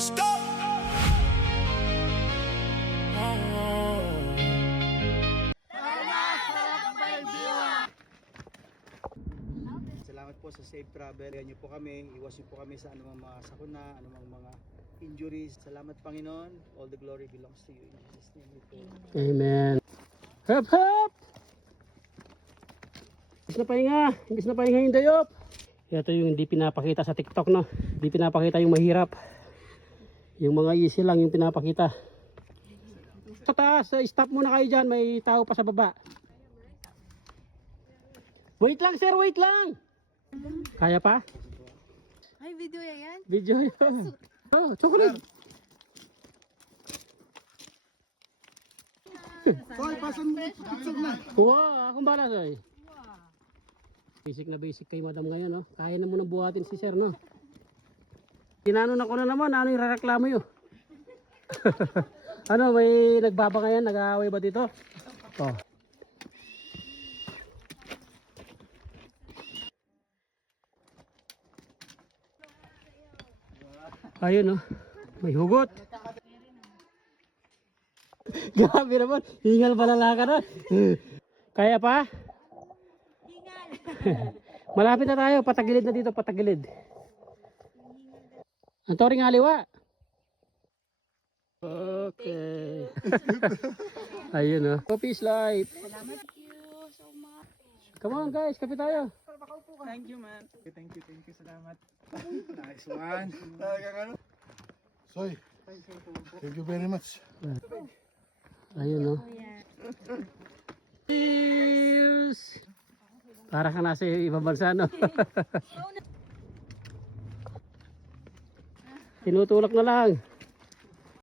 Salamat po sa safe travel. Kaya niyo po kami, iwas niyo po kami sa anumang mga sakuna, anumang mga injuries. Salamat Panginoon. All the glory belongs to you. In Jesus' name we pray. Amen. Hop, hop! Ingis na pahinga yung dayop. Ito yung hindi pinapakita sa TikTok, no? Hindi pinapakita yung mahirap. Yung mga easy lang yung pinapakita. Sa taas, stop muna kayo dyan. May tao pa sa baba. Wait lang sir, wait lang! Kaya pa? Ay, video yan? Video yun. Oh, chocolate! Soy, pasan mo. Tutsog na. Wow, akong bala soy. Basic na basic kay madam ngayon, no? Kaya na mo nang buhatin si sir, no? Tinanon ako na naman, ano yung reklamo yun? Ano, may nagbaba ngayon, nag-aaway ba dito? Oh. Ayun, no? May hugot. Grabe naman, hingal palala ka na. Kaya pa? Malapit na tayo, patagilid na dito, patagilid. Ang toring haliwa. Okay. Ayun, oh. Peace light. Salamat you so much. Come on guys, kape tayo. Thank you, man. Thank you. Salamat. Nice one. Soy, thank you very much. Ayun, oh. Cheers! Para ka nasa ibang bansa, no? Tinutulak na lang.